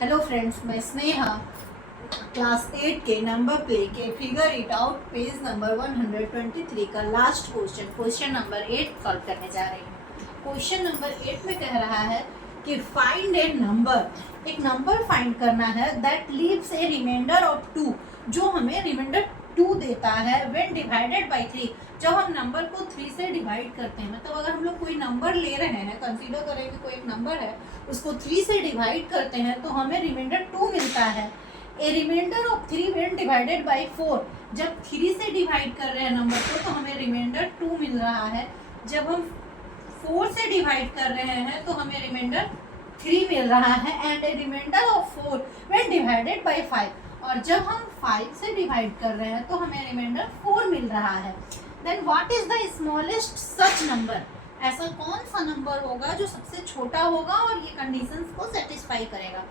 Hello friends, मैं Sneha class 8 के number play के figure it out page number 123 का लास्ट क्वेश्चन नंबर 8 सॉल्व करने जा रही हूँ। क्वेश्चन नंबर 8 में कह रहा है कि फाइंड ए नंबर, एक नंबर फाइंड करना है that leaves a reminder of 2, जो हमें रिमाइंडर 2 देता है व्हेन डिवाइडेड बाय 3। जब हम नंबर को 3 से डिवाइड करते हैं, मतलब अगर हम लोग कोई नंबर ले रहे हैं, कंसीडर करें कि कोई एक नंबर है, उसको 3 से डिवाइड करते हैं तो हमें रिमाइंडर 2 मिलता है। A reminder of 3 when divided by 4, जब 3 से डिवाइड कर रहे हैं नंबर को तो हमें रिमाइंडर 2 मिल रहा है। जब हम 4 से डिवाइड कर रहे हैं तो हमें रिमाइंडर 3 मिल रहा है। And a reminder of 4 when divided by 5, और जब हम 5 से डिवाइड कर रहे हैं तो हमें रिमाइंडर 4 मिल रहा है। Then what is the smallest such number, ऐसा कौन सा नंबर होगा जो सबसे छोटा होगा और ये कंडीशंस को सेटिस्फाई करेगा।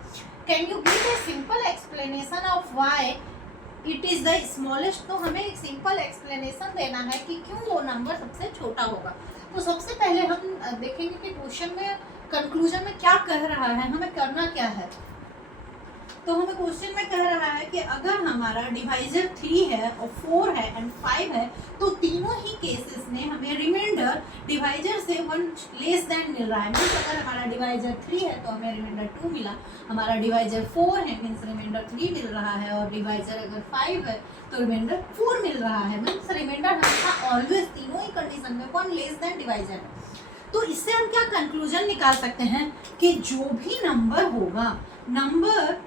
Can you give a simple explanation of why it is the smallest. तो हमें एक सिंपल एक्सप्लेनेशन देना है कि क्यों वो नंबर सबसे छोटा होगा। तो सबसे पहले हम देखेंगे कि क्वेश्चन में कंक्लूजन में क्या कह रहा है, हमें करना क्या है। तो हमें क्वेश्चन में कह रहा है कि अगर हमारा डिवाइजर 3 है और 4 है एंड 5 है, तो तीनों ही केसेस में हमें रिमाइंडर डिवाइजर से 1 लेस देन मिल रहा है। मीन्स अगर हमारा डिवाइजर 3 है तो हमें रिमाइंडर 2 मिला, हमारा डिवाइजर 4 है मीन्स रिमाइंडर 3 मिल रहा है, और डिवाइजर अगर 5 है तो रिमाइंडर 4 मिल रहा है। मीन्स रिमाइंडर हमेशा ऑलवेज तीनों ही कंडीशन में 1 लेस देन डिवाइजर है। तो इससे हम क्या कंक्लूजन निकाल सकते हैं कि जो भी नंबर होगा, नंबर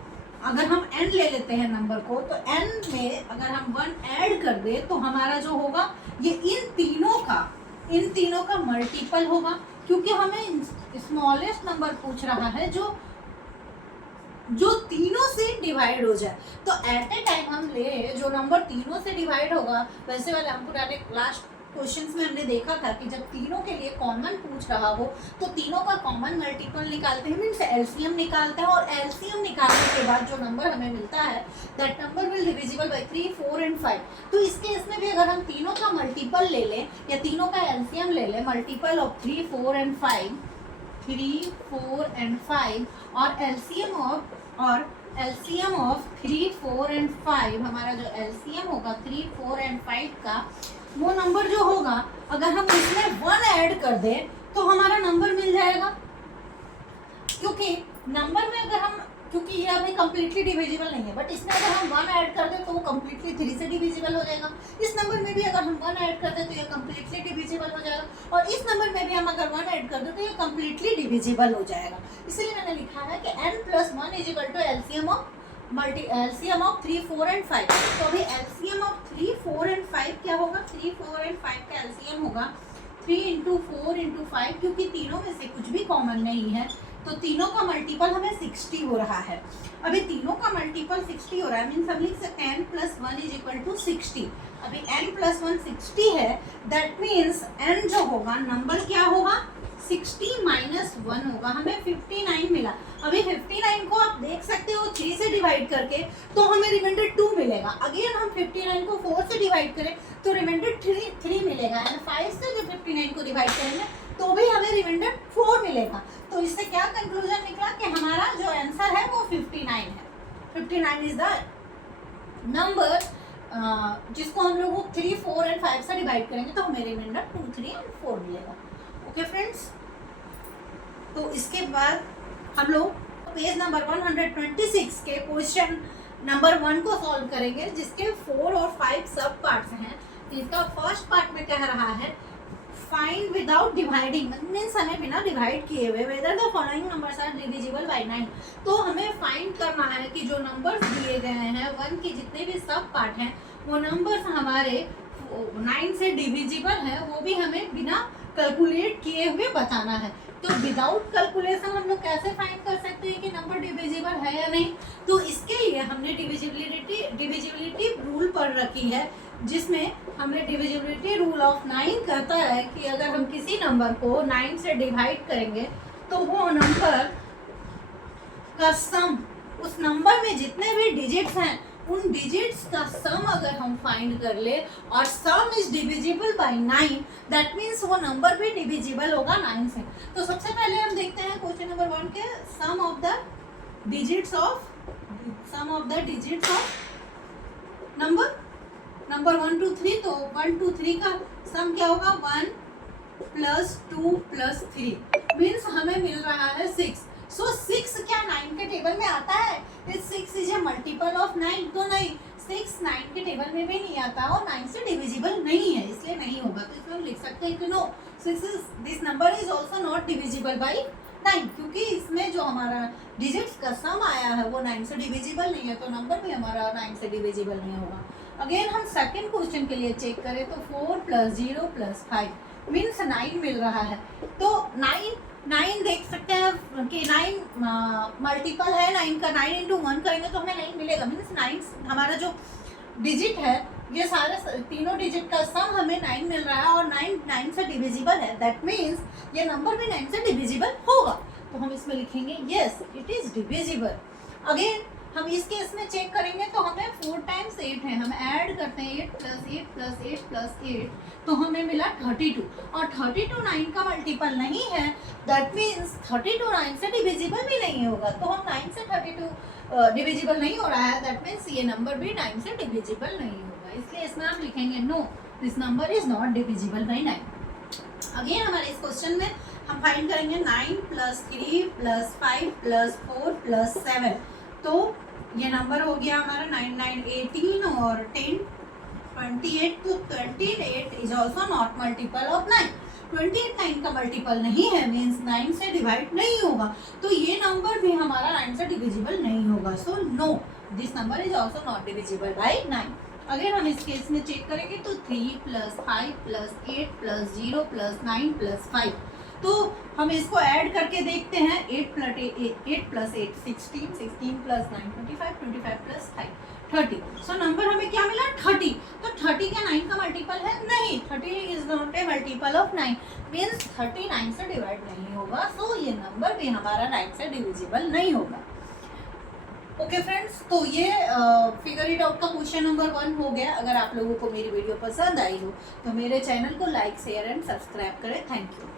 अगर हम n ले लेते हैं नंबर को, तो n में अगर हम 1 ऐड कर दे तो हमारा जो होगा ये इन तीनों का मल्टीपल होगा, क्योंकि हमें स्मॉलेस्ट नंबर पूछ रहा है जो तीनों से डिवाइड हो जाए। तो एट ए टाइम हम ले जो नंबर तीनों से डिवाइड होगा, वैसे वाले हमको डायरेक्ट लास्ट क्वेश्चंस में हमने देखा था कि जब तीनों के लिए कॉमन पूछ रहा हो तो तीनों का कॉमन मल्टीपल निकालते हैं, मीन्स एलसीएम निकालते हैं, और एलसीएम निकालने के बाद जो नंबर हमें मिलता है that number will divisible by 3, 4 and 5। तो इस केस में भी अगर हम तीनों का मल्टीपल ले लें या तीनों का एलसीएम ले लें, मल्टीपल ऑफ 3, 4 एंड 5, 3, 4 एंड 5, और एलसीएम ऑफ 3, 4 एंड 5, हमारा जो एलसीएम होगा 3, 4 एंड 5 का, वो नंबर जो होगा अगर हम इसमें 1 ऐड कर दें तो हमारा नंबर मिल जाएगा। क्योंकि नंबर में अगर हम, क्योंकि ये अभी कम्प्लीटली डिविजिबल नहीं है, बट इसमें अगर हम 1 ऐड कर दें तो वो कम्प्लीटली 3 से डिविजिबल हो जाएगा। इस नंबर में भी अगर हम 1 ऐड कर दें तो ये कम्प्लीटली डिविजिबल हो जाएगा, और इस नंबर में भी हम अगर 1 ऐड कर दें तो ये कम्प्लीटली डिविजिबल हो जाएगा। इसलिए मैंने लिखा है कि n+1 = एलसीएम ऑफ 3, 4 एंड 5। तो अभी एलसीएम ऑफ 3, 4 एंड 5 क्या होगा, 3, 4 एंड 5 का एलसीएम होगा 3 × 4 × 5, क्योंकि तीनों में से कुछ भी कॉमन नहीं है तो तीनों का मल्टीपल हमें 60 हो रहा है। अभी तीनों का मल्टीपल 60 हो रहा है, मीन्स हम लिख सकते हैं n+1 = 60। अभी n+1 60 है, दैट मीन्स n जो होगा नंबर क्या होगा, 60 - 1 होगा, हमें 59 मिला। अभी 59 को आप देख सकते हो 3 से डिवाइड करके तो हमें रिमाइंडर 2 मिलेगा। अगेन हम 59 को 4 से डिवाइड करें तो रिमाइंडर 3 मिलेगा, एंड 5 से जो 59 को डिवाइड करेंगे तो भी हमें रिमाइंडर 4 मिलेगा। तो इससे क्या कंक्लूजन निकला कि हमारा जो आंसर है वो 59 है। 59 इज द नंबर जिसको हम लोग 3, 4 एंड 5 से डिवाइड करेंगे तो हमें रिमाइंडर 2, 3 एंड 4 मिलेगा। ओके फ्रेंड्स, तो इसके बाद हम लोग पेज नंबर 126 के क्वेश्चन नंबर 1 को सॉल्व करेंगे, जिसके 4 और 5 सब पार्ट्स हैं। इसका फर्स्ट पार्ट में कह रहा है फाइंड विदाउट डिवाइडिंग, मीन्स हमें बिना डिवाइड किए हुए whether the following numbers are divisible by 9। तो हमें फाइंड करना है कि जो नंबर्स दिए गए हैं 1 के जितने भी सब पार्ट हैं वो नंबर्स हमारे 9 से डिविजिबल है, वो भी हमें बिना कैलकुलेट किए हुए बताना है। तो विदाउट कैलकुलेशन हम लोग कैसे फाइंड कर सकते हैं कि नंबर डिविजिबल है या नहीं। तो इसके लिए हमने डिविजिबिलिटी रूल पढ़ रखी है, जिसमें हमें डिविजिबिलिटी रूल ऑफ 9 कहता है कि अगर हम किसी नंबर को 9 से डिवाइड करेंगे तो वो नंबर का सम, उस नंबर में जितने भी डिजिट्स हैं उन डिजिट्स का सम अगर हम फाइंड कर ले और सम is divisible by 9, that means वो नंबर भी डिविजिबल होगा 9 से। तो सबसे पहले हम देखते हैं क्वेश्चन नंबर 1 के sum of the digits of sum of the digits of number 1 2 3, तो 1 2 3 का सम क्या होगा 1 प्लस 2 प्लस 3 मीन्स हमें मिल रहा है 6. सो 6 क्या 9 के टेबल में आता है? इस 6 इज ए मल्टीपल ऑफ 9, तो नहीं, 6 9 के टेबल में भी नहीं आता और 9 से डिविजिबल नहीं है, इसलिए नहीं होगा. तो इसमें हम लिख सकते हैं कि no, 6 is this number is also not divisible by 9, क्योंकि इसमें जो हमारा डिजिट्स का सम आया है वो 9 से डिविजिबल नहीं है, तो नंबर भी हमारा 9 से डिविजिबल नहीं होगा. अगेन हम सेकंड क्वेश्चन के लिए चेक करें तो 4 प्लस 0 प्लस 5 मीन्स 9 मिल रहा है. तो 9 देख सकते हैं कि 9 मल्टीपल है 9 का. 9 इंटू 1 करेंगे तो हमें 9 मिलेगा. मीन्स 9 हमारा जो डिजिट है, ये सारे तीनों डिजिट का सम हमें 9 मिल रहा है और 9 से डिविजिबल है. दैट मीन्स ये नंबर भी 9 से डिविजिबल होगा. तो हम इसमें लिखेंगे yes it is divisible. Again हम इस केस में चेक करेंगे तो हमें 4 टाइम्स 8 है, हम ऐड करते हैं 8 प्लस 8 प्लस 8 प्लस 8 तो हमें मिला 32. और 32 9 का मल्टीपल नहीं है, दैट मीन्स 32 9 से डिविजिबल भी नहीं होगा. तो हम 9 से 32 डिविजिबल नहीं हो रहा है, दैट मीन्स ये नंबर भी 9 से डिविजिबल नहीं होगा. इसलिए इसमें हम लिखेंगे no, this number is not divisible by 9. Again हमारे इस क्वेश्चन में हम फाइंड करेंगे 9 प्लस 3 प्लस 5 प्लस 4 प्लस 7. तो ये नंबर हो गया हमारा 9 9 18 और 10 28. तो 28 is also not multiple of 9. 28 9 का मल्टीपल नहीं है, मीन्स 9 से डिवाइड नहीं होगा, तो ये नंबर भी हमारा 9 से डिविजिबल नहीं होगा. So no, this number is also not divisible by 9. अगर हम इस केस में चेक करेंगे तो 3 plus 5 plus 8 plus 0 plus 9 plus 5. तो हम इसको ऐड करके देखते हैं. 8 plus 8 16, 16 plus 9 25, 25 plus 5 30. So number हमें क्या मिला 30. तो 30 क्या 9 का मल्टीपल है? नहीं, 30 is not a multiple of 9, means 30 9 से डिवाइड नहीं होगा. सो ये नंबर भी हमारा 9 से डिविजिबल नहीं होगा. ओके फ्रेंड्स, तो ये फिगर इट आउट का क्वेश्चन नंबर 1 हो गया. अगर आप लोगों को मेरी वीडियो पसंद आई हो तो मेरे चैनल को लाइक शेयर एंड सब्सक्राइब करें. Thank you.